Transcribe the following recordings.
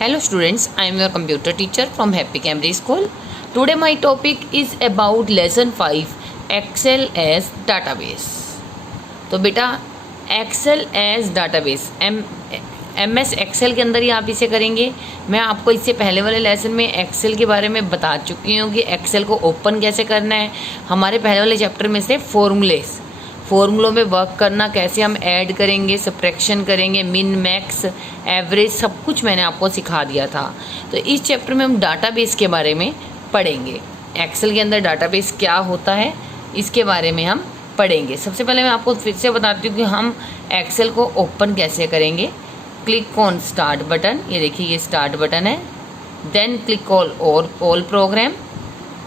Hello students, I am your computer teacher from Happy Cambridge School. Today my topic is about lesson 5 Excel as database. तो बेटा Excel as database MS Excel के अंदर ही आप इसे करेंगे। मैं आपको इससे पहले वाले लेसन में Excel के बारे में बता चुकी हूँ कि Excel को ओपन कैसे करना है। हमारे पहले वाले चैप्टर में से फॉर्मूलों में वर्क करना, कैसे हम ऐड करेंगे, सब्ट्रैक्शन करेंगे, मिन मैक्स एवरेज, सब कुछ मैंने आपको सिखा दिया था। तो इस चैप्टर में हम डाटाबेस के बारे में पढ़ेंगे। एक्सेल के अंदर डाटाबेस क्या होता है इसके बारे में हम पढ़ेंगे। सबसे पहले मैं आपको फिर से बताती हूँ कि हम एक्सेल को ओपन कैसे करेंगे। क्लिक ऑन स्टार्ट बटन, ये देखिए ये स्टार्ट बटन है। Then click all program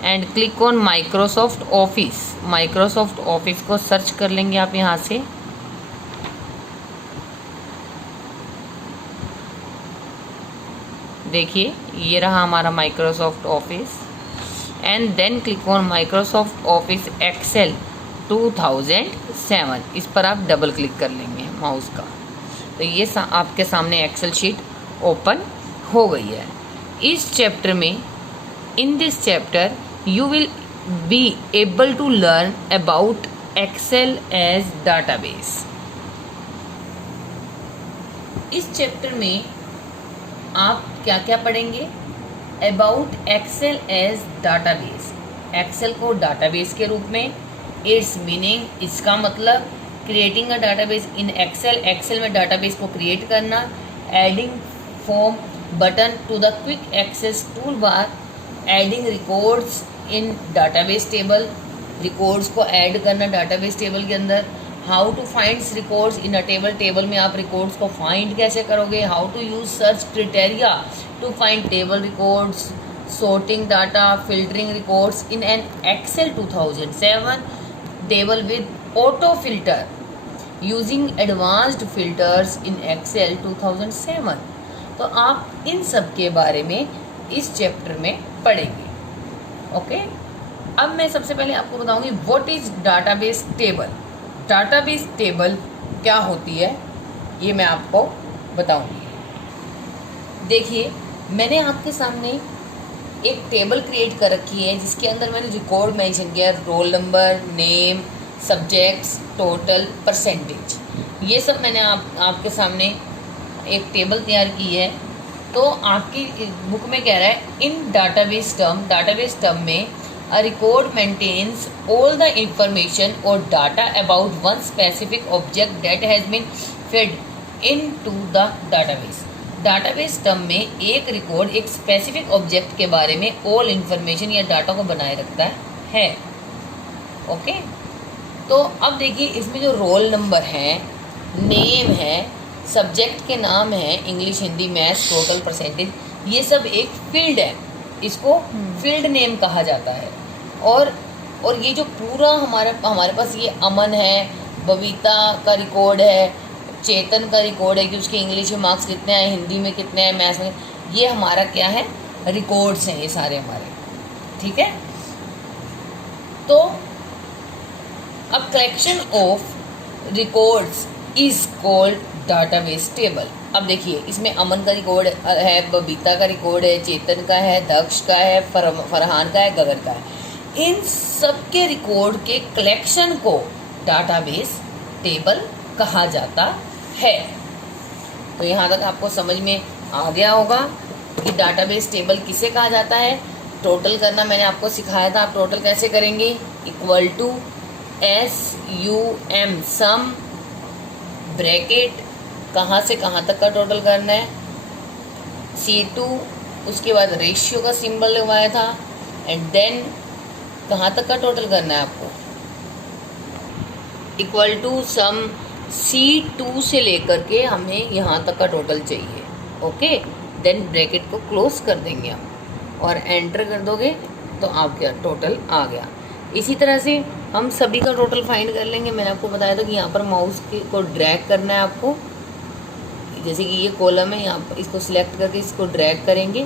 and click on Microsoft Office. Microsoft Office को सर्च कर लेंगे आप यहाँ से। देखिए ये रहा हमारा Microsoft Office and then click on Microsoft Office Excel 2007। इस पर आप डबल क्लिक कर लेंगे माउस का, तो ये आपके सामने एक्सेल शीट ओपन हो गई है। इस चैप्टर में, in this chapter you will be able to learn about Excel as database. इस चैप्टर में आप क्या क्या पढ़ेंगे? About Excel as database. Excel को डाटाबेस के रूप में, इट्स मीनिंग, इसका मतलब creating a database in Excel, Excel में डाटाबेस को क्रिएट करना, adding form button to the quick access tool bar, adding records in database table, records को ऐड करना डाटाबेस टेबल के अंदर, how to find records in a table, table में आप records को फाइंड कैसे करोगे, how to use search criteria to find table records, sorting data, filtering records in an Excel 2007 table with auto filter using advanced filters in Excel 2007। तो आप इन सब के बारे में इस चैप्टर में पढ़ेंगे। ओके, अब मैं सबसे पहले आपको बताऊंगी what is database table. Database table क्या होती है ये मैं आपको बताऊंगी। देखिए मैंने आपके सामने एक टेबल क्रिएट कर रखी है जिसके अंदर मैंने रिकॉर्ड मेंशन किया, roll number, name, subjects, total, percentage, ये सब मैंने आपके सामने एक टेबल तैयार की है। तो आपकी बुक में कह रहा है इन डाटाबेस टर्म में a record maintains all the information और data about one specific object that has been fed into the database. Database term में एक रिकॉर्ड एक स्पेसिफिक ऑब्जेक्ट के बारे में ऑल इंफॉर्मेशन या डाटा को बनाए रखता है। ओके, तो अब देखिए इसमें जो रोल नंबर है, नेम है, सब्जेक्ट के नाम है, English, Hindi, maths, total, percentage, ये सब एक फील्ड है, इसको फील्ड नेम कहा जाता है। और ये जो पूरा हमारे पास ये अमन है, बबीता का रिकॉर्ड है, चेतन का रिकॉर्ड है कि उसके इंग्लिश में मार्क्स कितने हैं, हिंदी में कितने हैं, मैथ्स में, ये हमारा क्या है, रिकॉर्ड्स हैं ये सारे हमारे। ठीक है, तो अब collection of records is called database table. अब देखिए इसमें अमन का रिकॉर्ड है, बबीता का रिकॉर्ड है, चेतन का है, दक्ष का है, फरहान का है, गगन का है। इन सब के रिकॉर्ड के कलेक्शन को डाटाबेस टेबल कहा जाता है। तो यहाँ तक आपको समझ में आ गया होगा कि डाटाबेस टेबल किसे कहा जाता है। टोटल करना मैंने आपको सिखाया था, आप टोटल कैसे करेंगे, equal to SUM, sum, bracket, कहाँ से कहाँ तक का टोटल करना है, C2, उसके बाद रेशियो का सिंबल लगवाया था, एंड देन कहाँ तक का टोटल करना है आपको, इक्वल टू सम C2 से लेकर के हमें यहाँ तक का टोटल चाहिए। ओके, देन ब्रैकेट को क्लोज कर देंगे हम और एंटर कर दोगे तो आपका टोटल आ गया। इसी तरह से हम सभी का टोटल फाइंड कर लेंगे। मैंने आपको बताया था कि यहाँ पर माउस को ड्रैग करना है आपको, जैसे कि ये कॉलम है, यहाँ पर इसको सिलेक्ट करके इसको ड्रैग करेंगे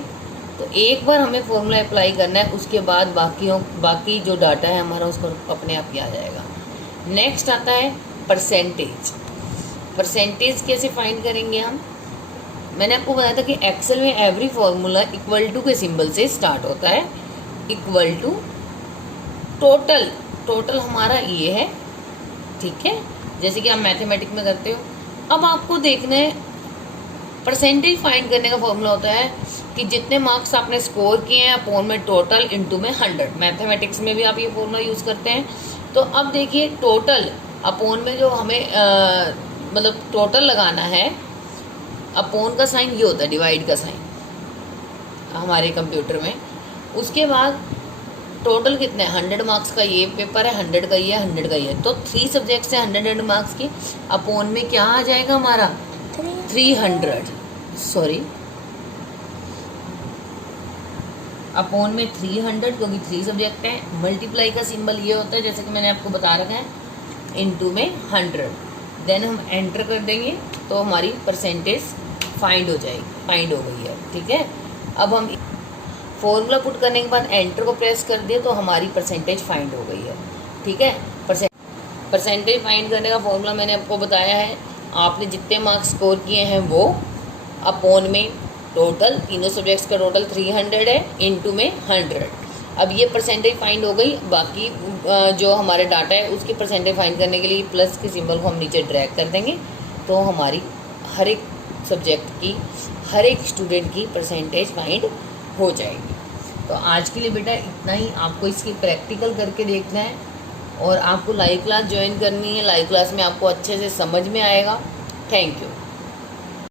तो एक बार हमें फॉर्मूला अप्लाई करना है, उसके बाद बाकी जो डाटा है हमारा उसको अपने आप ही आ जाएगा। नेक्स्ट आता है परसेंटेज। परसेंटेज कैसे फाइंड करेंगे हम, मैंने आपको बताया था कि एक्सेल में एवरी फॉर्मूला इक्वल टू के सिंबल से स्टार्ट होता है। इक्वल टू टोटल, टोटल हमारा ये है, ठीक है, जैसे कि आप मैथमेटिक्स में करते हो। अब आपको देखना है, परसेंटेज फाइंड करने का फॉर्मूला होता है कि जितने मार्क्स आपने स्कोर किए हैं अपॉन में टोटल इनटू में 100। मैथमेटिक्स में भी आप ये फॉर्मूला यूज़ करते हैं। तो अब देखिए टोटल अपॉन में जो हमें मतलब टोटल लगाना है, अपॉन का साइन ये होता है, डिवाइड का साइन हमारे कंप्यूटर में। उसके बाद टोटल कितने, 100 मार्क्स का ये पेपर है, 100 का ये, 100 का ये, तो 3 सब्जेक्ट से 100 मार्क्स की, अपॉन में क्या आ जाएगा हमारा 300, सॉरी अपॉन में 300, क्योंकि 3 सब्जेक्ट है। मल्टीप्लाई का सिंबल ये होता है, जैसे कि मैंने आपको बता रखा है, इनटू में 100। देन हम एंटर कर देंगे तो हमारी परसेंटेज फाइंड हो जाएगी, फाइंड हो गई है, ठीक है। अब हम फॉर्मूला पुट करने के बाद एंटर को प्रेस कर दिए तो हमारी परसेंटेज फाइंड हो गई है, ठीक है। परसेंटेज फाइंड करने का फॉर्मूला मैंने आपको बताया है। आपने जितने मार्क्स स्कोर किए हैं वो अपॉन में टोटल, तीनों सब्जेक्ट्स का टोटल 300 है, इनटू में 100। अब ये परसेंटेज फाइंड हो गई। बाकी जो हमारे डाटा है उसकी परसेंटेज फाइंड करने के लिए प्लस के सिंबल को हम नीचे ड्रैग कर देंगे तो हमारी हर एक सब्जेक्ट की, हर एक स्टूडेंट की परसेंटेज फाइंड हो जाएगी। तो आज के लिए बेटा इतना ही। आपको इसकी प्रैक्टिकल करके देखना है और आपको लाइव क्लास ज्वाइन करनी है। लाइव क्लास में आपको अच्छे से समझ में आएगा। Thank you.